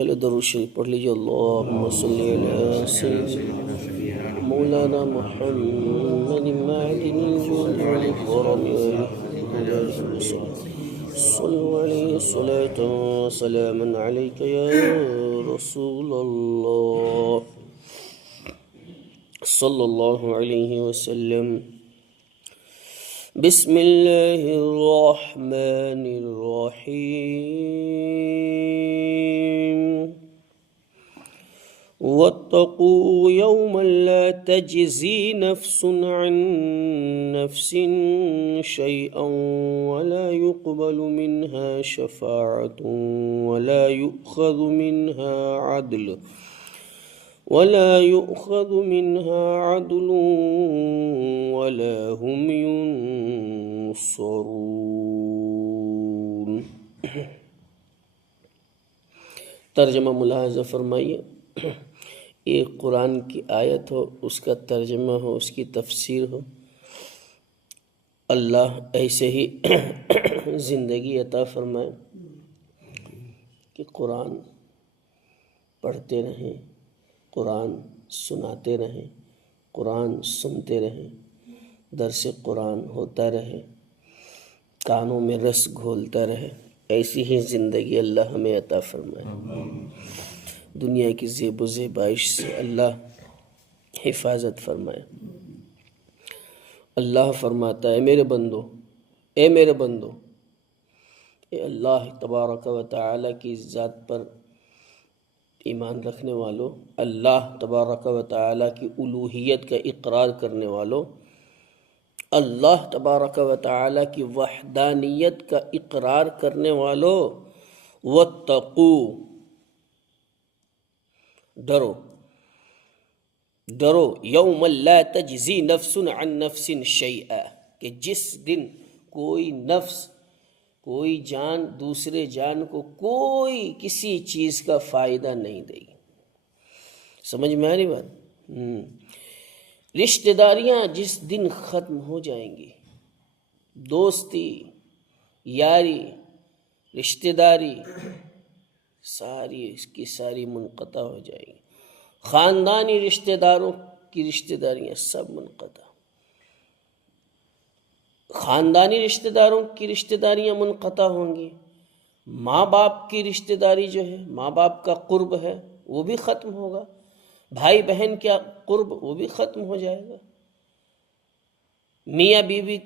پہلے درود شریف پڑھ لیجیے۔ اللہم صلی علی سیدنا مولانا محمد معدن الجود والکرم صلوا علیہ صلاة وسلاما علیک یا رسول اللہ صلی اللہ علیہ وسلم۔ بسم اللہ الرحمن الرحیم۔ واتقوا یوما لا تجزی نفس عن نفس شیئا ولا يقبل منها شفاعة ولا يؤخذ منها عدل ولا هم ينصرون۔ ترجمہ ملاحظہ فرمائیے، ایک قرآن کی آیت ہو، اس کا ترجمہ ہو، اس کی تفسیر ہو، اللہ ایسے ہی زندگی عطا فرمائے کہ قرآن پڑھتے رہیں، قرآن سناتے رہیں، قرآن سنتے رہیں، درس قرآن ہوتا رہے، کانوں میں رس گھولتا رہے۔ ایسی ہی زندگی اللہ ہمیں عطا فرمائے۔ دنیا کی زیب و زیبائش سے اللہ حفاظت فرمائے۔ اللہ فرماتا ہے، میرے بندو، اے اللہ تبارک و تعالی کی ذات پر ایمان رکھنے والوں، اللہ تبارک و تعالی کی الوہیت کا اقرار کرنے والوں، اللہ تبارک و تعالی کی وحدانیت کا اقرار کرنے والوں، واتقوا، ڈرو یوم لا تجزی نفس عن نفس شیئا، کہ جس دن کوئی نفس، کوئی جان دوسرے جان کو کوئی کسی چیز کا فائدہ نہیں دے گی۔ سمجھ میں آ رہی بات؟ رشتہ داریاں جس دن ختم ہو جائیں گی، دوستی، یاری، رشتہ داری ساری اس کی ساری منقطع ہو جائیں گی۔ خاندانی رشتہ داروں کی رشتہ داریاں سب منقطع، خاندانی رشتہ داروں کی رشتہ داریاں منقطع ہوں گی۔ ماں باپ کی رشتہ داری جو ہے، ماں باپ کا قرب ہے، وہ بھی ختم ہوگا۔ بھائی بہن کا قرب وہ بھی ختم ہو جائے گا۔ میاں بیوی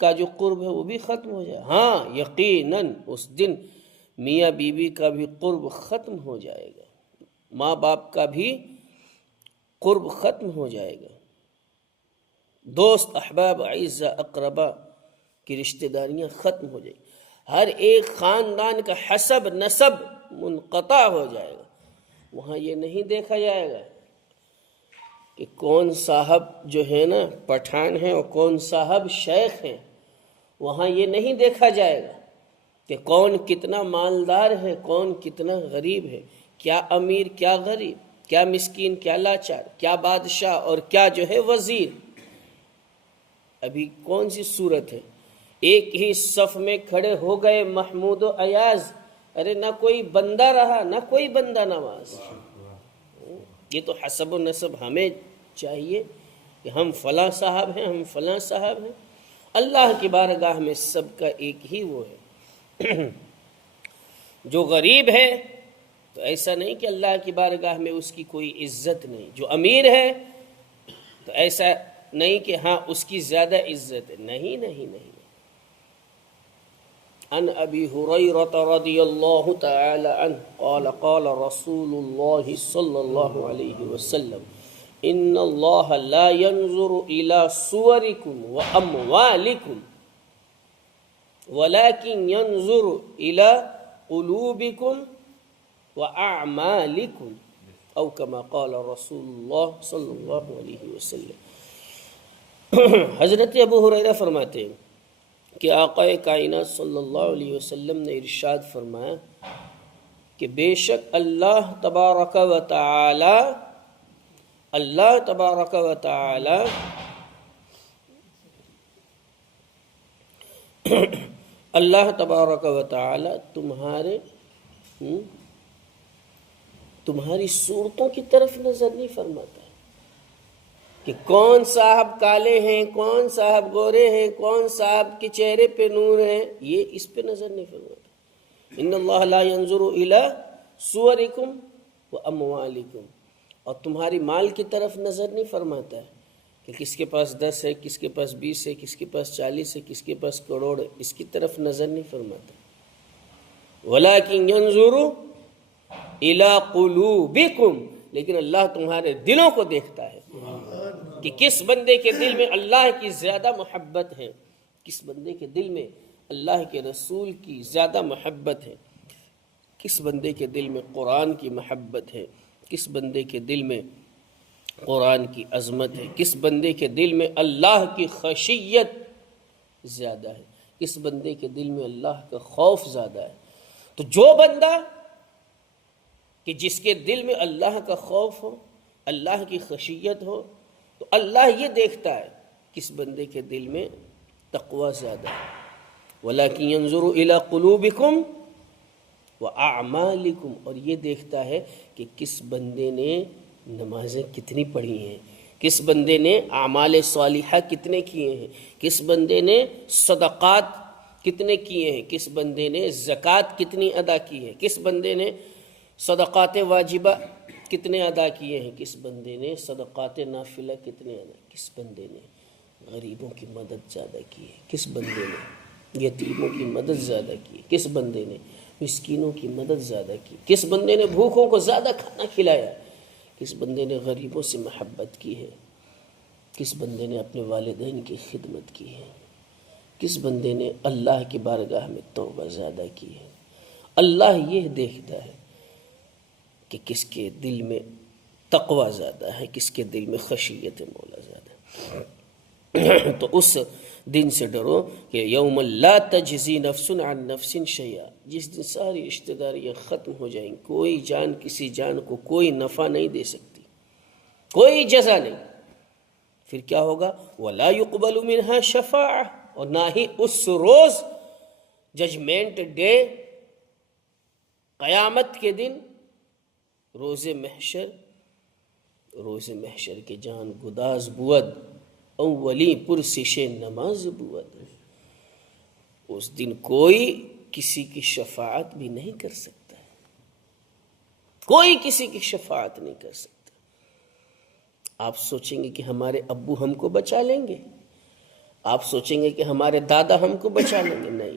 کا جو قرب ہے وہ بھی ختم ہو جائے گا۔ ہاں یقیناً اس دن میاں بیوی کا بھی قرب ختم ہو جائے گا، ماں باپ کا بھی قرب ختم ہو جائے گا، دوست احباب اعزاء اقربا کی رشتہ داریاں ختم ہو جائیں گی، ہر ایک خاندان کا حسب نسب منقطع ہو جائے گا۔ وہاں یہ نہیں دیکھا جائے گا کہ کون صاحب جو ہے نا پٹھان ہیں اور کون صاحب شیخ ہیں، وہاں یہ نہیں دیکھا جائے گا کہ کون کتنا مالدار ہے، کون کتنا غریب ہے، کیا امیر کیا غریب، کیا مسکین کیا لاچار، کیا بادشاہ اور کیا جو ہے وزیر۔ ابھی کون سی صورت ہے؟ ایک ہی صف میں کھڑے ہو گئے محمود و ایاز، ارے نہ کوئی بندہ رہا نہ کوئی بندہ نواز۔ یہ تو حسب و نسب ہمیں چاہیے کہ ہم فلاں صاحب ہیں، ہم فلاں صاحب ہیں۔ اللہ کی بارگاہ میں سب کا ایک ہی وہ ہے۔ جو غریب ہے تو ایسا نہیں کہ اللہ کی بارگاہ میں اس کی کوئی عزت نہیں، جو امیر ہے تو ایسا نہیں کہ ہاں اس کی زیادہ عزت ہے، نہیں۔ عن ابی ہریرہ رضی اللہ تعالی عنہ قال قال رسول اللہ صلی اللہ علیہ وسلم ان اللہ لا ينظر الى صورکم واموالکم ولكن ينظر الى قلوبکم واعمالکم او كما قال رسول اللہ صلی اللہ علیہ وسلم۔ حضرت ابو ہریرہ فرماتے ہیں کہ آقا کائنات صلی اللہ علیہ وسلم نے ارشاد فرمایا کہ بے شک اللہ تبارک و تعالی اللہ تبارک و تعالی تمہارے تمہاری صورتوں کی طرف نظر نہیں فرماتا ہے کہ کون صاحب کالے ہیں، کون صاحب گورے ہیں، کون صاحب کے چہرے پہ نور ہے، یہ اس پہ نظر نہیں فرماتا۔ ان اللہ لا ينظر الى صورکم واموالکم، اور تمہاری مال کی طرف نظر نہیں فرماتا ہے کہ کس کے پاس 10 ہے، کس کے پاس 20 ہے، کس کے پاس 40 ہے، کس کے پاس کروڑ ہے، اس کی طرف نظر نہیں فرماتا۔ وَلَكِنْ يَنْظُرُ إِلَىٰ قُلُوبِكُمْ، لیکن اللہ تمہارے دلوں کو دیکھتا ہے کہ کس بندے کے دل میں اللہ کی زیادہ محبت ہے، کس بندے کے دل میں اللہ کے رسول کی زیادہ محبت ہے، کس بندے کے دل میں قرآن کی محبت ہے، کس بندے کے دل میں قرآن کی عظمت ہے، کس بندے کے دل میں اللہ کی خشیت زیادہ ہے، کس بندے کے دل میں اللہ کا خوف زیادہ ہے۔ تو جو بندہ کہ جس کے دل میں اللہ کا خوف ہو، اللہ کی خشیت ہو، تو اللہ یہ دیکھتا ہے کس بندے کے دل میں تقوی زیادہ ہے۔ وَلَكِنْ يَنْظُرُ إِلَىٰ قُلُوبِكُمْ وَأَعْمَالِكُمْ، اور یہ دیکھتا ہے کہ کس بندے نے نمازیں کتنی پڑھی ہیں، کس بندے نے اعمال صالحہ کتنے کیے ہیں، کس بندے نے صدقات کتنے کیے ہیں، کس بندے نے زکوٰۃ کتنی ادا کی ہے، کس بندے نے صدقات واجبہ کتنے ادا کیے ہیں، کس بندے نے صدقات نافلہ کتنے ادا، کس بندے نے غریبوں کی مدد زیادہ کی ہے، کس بندے نے یتیموں کی مدد زیادہ کی، کس بندے نے مسکینوں کی مدد زیادہ کی، کس بندے نے بھوکوں کو زیادہ کھانا کھلایا، کس بندے نے غریبوں سے محبت کی ہے، کس بندے نے اپنے والدین کی خدمت کی ہے، کس بندے نے اللہ کی بارگاہ میں توبہ زیادہ کی ہے۔ اللہ یہ دیکھتا ہے کہ کس کے دل میں تقوی زیادہ ہے، کس کے دل میں خشیت مولا زیادہ ہے۔ تو اس دن سے ڈرو کہ یوم لا تجزی نفس عن نفس شیئا، جس دن ساری رشتہ داریاں ختم ہو جائیں، کوئی جان کسی جان کو کوئی نفع نہیں دے سکتی، کوئی جزا نہیں۔ پھر کیا ہوگا؟ وَلَا يُقْبَلُ مِنْهَا شَفَاعَةٌ، اور نہ ہی اس روز ججمنٹ ڈے، قیامت کے دن، روز محشر کے جان گداز بود، اولی پرسش نماز بود، اس دن کوئی کسی کی شفاعت بھی نہیں کر سکتا ہے، کوئی کسی کی شفاعت نہیں کر سکتا۔ آپ سوچیں گے کہ ہمارے ابو ہم کو بچا لیں گے، آپ سوچیں گے کہ ہمارے دادا ہم کو بچا لیں گے، نہیں۔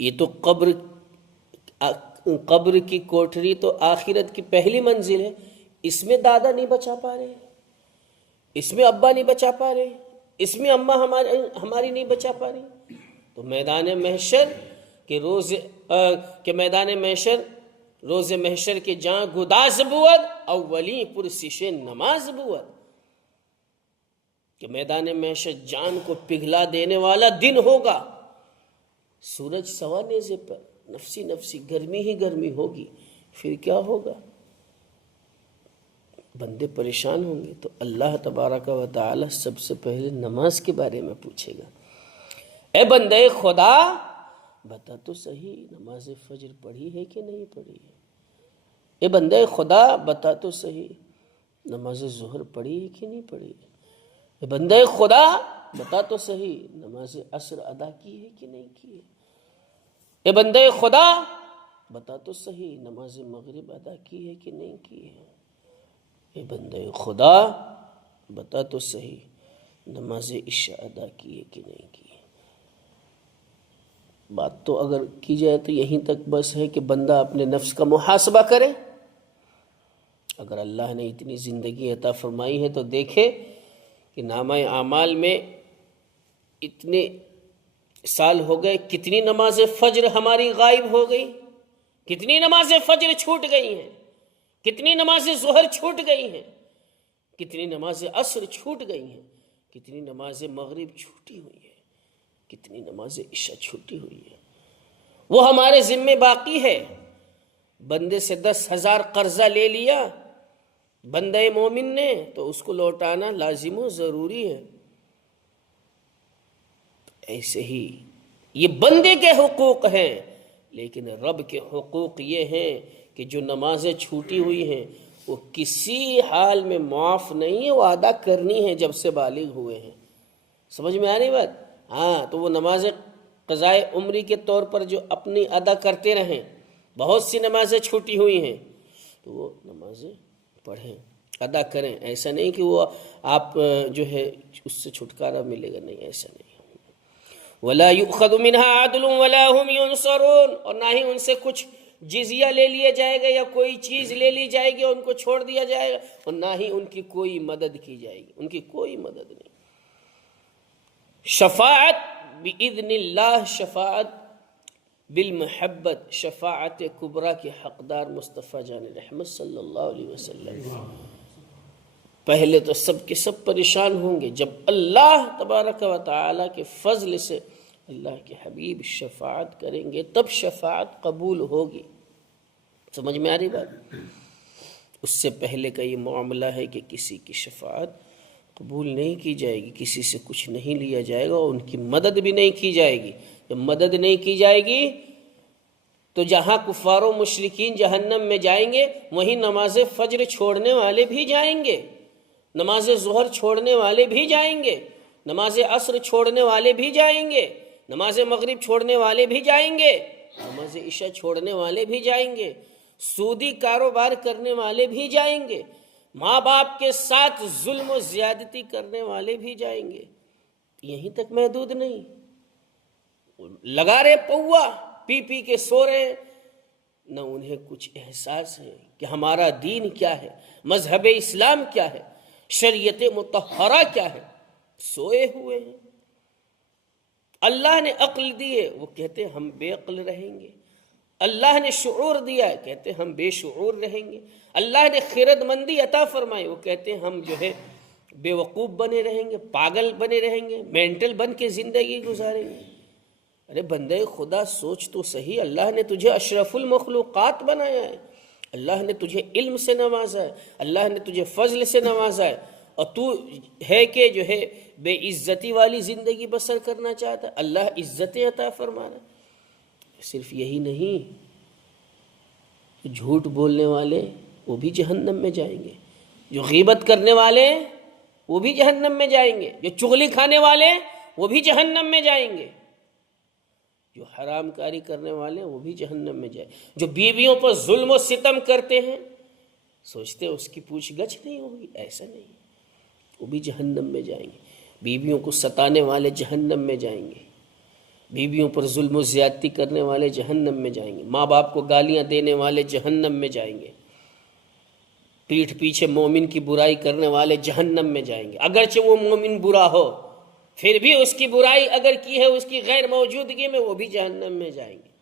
یہ تو قبر کی کوٹھری تو آخرت کی پہلی منزل ہے، اس میں دادا نہیں بچا پا رہے، اس میں ابا نہیں بچا پا رہے، اس میں اماں ہماری نہیں بچا پا رہی، تو میدان محشر روز محشر کے جان گداز بود، اولی پرسش نماز بود، کہ میدان محشر جان کو پگھلا دینے والا دن ہوگا، سورج سوا نیزے پر، نفسی نفسی، گرمی ہی گرمی ہوگی، پھر کیا ہوگا؟ بندے پریشان ہوں گے، تو اللہ تبارک و تعالی سب سے پہلے نماز کے بارے میں پوچھے گا، اے بندے خدا بتا تو صحیح نماز فجر پڑھی ہے کہ نہیں پڑھی ہے، اے بندے خدا بتا تو صحیح نماز ظہر پڑھی ہے کہ نہیں پڑھی ہے، اے بندے خدا بتا تو صحیح نماز عصر ادا کی ہے کہ نہیں کی ہے، اے بندے خدا بتا تو صحیح نماز مغرب ادا کی ہے کہ نہیں کی ہے، اے بندے خدا بتا تو صحیح نماز عشاء ادا کی ہے کہ نہیں کی ہے۔ بات تو اگر کی جائے تو یہیں تک بس ہے کہ بندہ اپنے نفس کا محاسبہ کرے، اگر اللہ نے اتنی زندگی عطا فرمائی ہے تو دیکھے کہ نامہ اعمال میں اتنے سال ہو گئے، کتنی نماز فجر ہماری غائب ہو گئی، کتنی نماز فجر چھوٹ گئی ہیں، کتنی نماز ظہر چھوٹ گئی ہیں، کتنی نماز عصر چھوٹ گئی ہیں، کتنی نماز مغرب چھوٹی ہوئی ہے، کتنی نماز عشاء چھوٹی ہوئی ہے، وہ ہمارے ذمہ باقی ہے۔ بندے سے 10,000 قرضہ لے لیا بندے مومن نے تو اس کو لوٹانا لازم و ضروری ہے۔ ایسے ہی یہ بندے کے حقوق ہیں، لیکن رب کے حقوق یہ ہیں کہ جو نمازیں چھوٹی ہوئی ہیں وہ کسی حال میں معاف نہیں ہے، وہ ادا کرنی ہے جب سے بالغ ہوئے ہیں۔ سمجھ میں آ رہی بات؟ ہاں، تو وہ نمازیں قضائے عمری کے طور پر جو اپنی ادا کرتے رہیں، بہت سی نمازیں چھوٹی ہوئی ہیں تو وہ نمازیں پڑھیں، ادا کریں۔ ایسا نہیں کہ وہ آپ جو ہے اس سے چھٹکارا ملے گا، نہیں، ایسا نہیں۔ وَلَا يُؤْخَذُ مِنْهَا عَدْلٌ وَلَا هُمْ يُنصَرُونَ، اور نہ ہی ان سے کچھ جزیہ لے لیا جائے گا یا کوئی چیز لے لی جائے گی اور ان کو چھوڑ دیا جائے گا، اور نہ ہی ان کی کوئی مدد کی جائے گی، ان کی کوئی مدد نہیں۔ شفاعت بِإِذْنِ اللہ، شفاعت بالمحبت، شفاعت کبریٰ کے حقدار مصطفیٰ جان رحمت صلی اللہ علیہ وسلم۔ پہلے تو سب کے سب پریشان ہوں گے، جب اللہ تبارک و تعالیٰ کے فضل سے اللہ کے حبیب شفاعت کریں گے تب شفاعت قبول ہوگی۔ سمجھ میں آ رہی بات؟ اس سے پہلے کا یہ معاملہ ہے کہ کسی کی شفاعت قبول نہیں کی جائے گی، کسی سے کچھ نہیں لیا جائے گا، اور ان کی مدد بھی نہیں کی جائے گی۔ جب مدد نہیں کی جائے گی تو جہاں کفار و مشرکین جہنم میں جائیں گے، وہیں نماز فجر چھوڑنے والے بھی جائیں گے، نماز ظہر چھوڑنے والے بھی جائیں گے، نماز عصر چھوڑنے والے بھی جائیں گے، نماز مغرب چھوڑنے والے بھی جائیں گے، نماز عشاء چھوڑنے والے بھی جائیں گے، سودی کاروبار کرنے والے بھی جائیں گے، ماں باپ کے ساتھ ظلم و زیادتی کرنے والے بھی جائیں گے۔ یہیں تک محدود نہیں، لگا رہے پوا، پی پی کے سو رہے ہیں، نہ انہیں کچھ احساس ہے کہ ہمارا دین کیا ہے، مذہب اسلام کیا ہے، شریعت مطہرہ کیا ہے، سوئے ہوئے ہیں۔ اللہ نے عقل دی ہے، وہ کہتے ہیں ہم بے عقل رہیں گے۔ اللہ نے شعور دیا ہے، کہتے ہیں ہم بے شعور رہیں گے۔ اللہ نے خرد مندی عطا فرمائی، وہ کہتے ہیں ہم جو ہے بے وقوف بنے رہیں گے، پاگل بنے رہیں گے، مینٹل بن کے زندگی گزاریں گے۔ ارے بندے خدا سوچ تو صحیح، اللہ نے تجھے اشرف المخلوقات بنایا ہے، اللہ نے تجھے علم سے نوازا ہے، اللہ نے تجھے فضل سے نوازا ہے، اور تو ہے کہ جو ہے بے عزتی والی زندگی بسر کرنا چاہتا ہے۔ اللہ عزتیں عطا فرما رہا ہے۔ صرف یہی نہیں، جھوٹ بولنے والے وہ بھی جہنم میں جائیں گے، جو غیبت کرنے والے وہ بھی جہنم میں جائیں گے، جو چغلی کھانے والے وہ بھی جہنم میں جائیں گے، جو حرام کاری کرنے والے ہیں وہ بھی جہنم میں جائیں، جو بیویوں پر ظلم و ستم کرتے ہیں، سوچتے اس کی پوچھ گچھ نہیں ہوگی، ایسا نہیں، وہ بھی جہنم میں جائیں گے۔ بیویوں کو ستانے والے جہنم میں جائیں گے، بیویوں پر ظلم و زیادتی کرنے والے جہنم میں جائیں گے، ماں باپ کو گالیاں دینے والے جہنم میں جائیں گے، پیٹھ پیچھے مومن کی برائی کرنے والے جہنم میں جائیں گے، اگرچہ وہ مومن برا ہو پھر بھی اس کی برائی اگر کی ہے اس کی غیر موجودگی میں، وہ بھی جہنم میں جائیں گے۔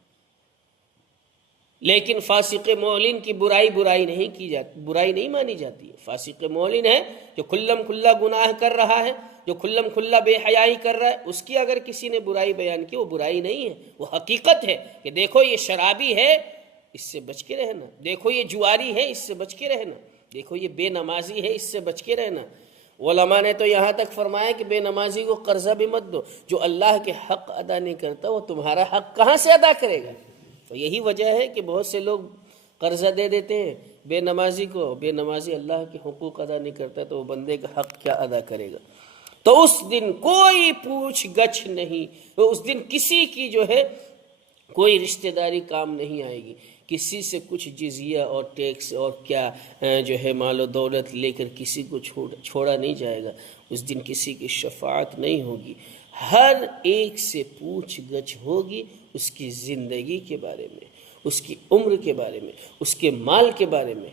لیکن فاسق معلن کی برائی نہیں کی جاتی، برائی نہیں مانی جاتی ہے۔ فاسق معلن ہے جو کھلم کھلا گناہ کر رہا ہے، جو کھلم کھلا بے حیائی کر رہا ہے، اس کی اگر کسی نے برائی بیان کی وہ برائی نہیں ہے، وہ حقیقت ہے کہ دیکھو یہ شرابی ہے، اس سے بچ کے رہنا، دیکھو یہ جواری ہے، اس سے بچ کے رہنا، دیکھو یہ بے نمازی ہے، اس سے بچ کے رہنا۔ علماء نے تو یہاں تک فرمایا کہ بے نمازی کو قرضہ بھی مت دو، جو اللہ کے حق ادا نہیں کرتا وہ تمہارا حق کہاں سے ادا کرے گا؟ تو یہی وجہ ہے کہ بہت سے لوگ قرضہ دے دیتے ہیں بے نمازی کو، بے نمازی اللہ کے حقوق ادا نہیں کرتا تو وہ بندے کا حق کیا ادا کرے گا؟ تو اس دن کوئی پوچھ گچھ نہیں، تو اس دن کسی کی جو ہے کوئی رشتہ داری کام نہیں آئے گی، کسی سے کچھ جزیہ اور ٹیکس اور کیا جو ہے مال و دولت لے کر کسی کو چھوڑا نہیں جائے گا۔ اس دن کسی کی شفاعت نہیں ہوگی، ہر ایک سے پوچھ گچھ ہوگی اس کی زندگی کے بارے میں، اس کی عمر کے بارے میں، اس کے مال کے بارے میں،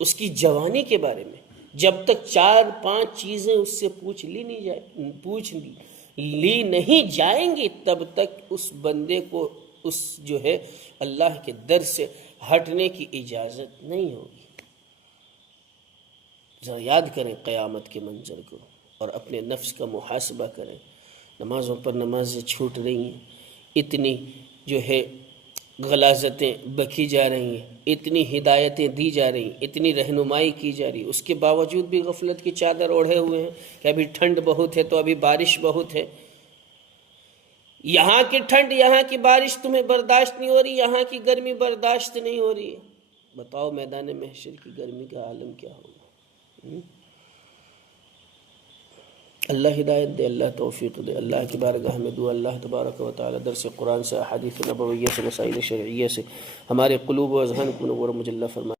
اس کی جوانی کے بارے میں۔ جب تک 4-5 چیزیں اس سے پوچھ لی نہیں جائیں گی تب تک اس بندے کو اس جو ہے اللہ کے در سے ہٹنے کی اجازت نہیں ہوگی۔ ذرا یاد کریں قیامت کے منظر کو اور اپنے نفس کا محاسبہ کریں۔ نمازوں پر نمازیں چھوٹ رہی ہیں، اتنی جو ہے غلاظتیں بکی جا رہی ہیں، اتنی ہدایتیں دی جا رہی ہیں، اتنی رہنمائی کی جا رہی ہے، اس کے باوجود بھی غفلت کی چادر اوڑھے ہوئے ہیں کہ ابھی ٹھنڈ بہت ہے تو ابھی بارش بہت ہے۔ یہاں کی ٹھنڈ، یہاں کی بارش تمہیں برداشت نہیں ہو رہی، یہاں کی گرمی برداشت نہیں ہو رہی ہے، بتاؤ میدان محشر کی گرمی کا عالم کیا ہوگا۔ اللہ ہدایت دے، اللہ توفیق دے، اللہ کی بارگاہ میں دعا اللہ تبارک و تعالی درس قرآن سے، احادیث نبویہ سے، مسائل شرعیہ سے ہمارے قلوب و اذہان کو منور و مجلہ فرمائے۔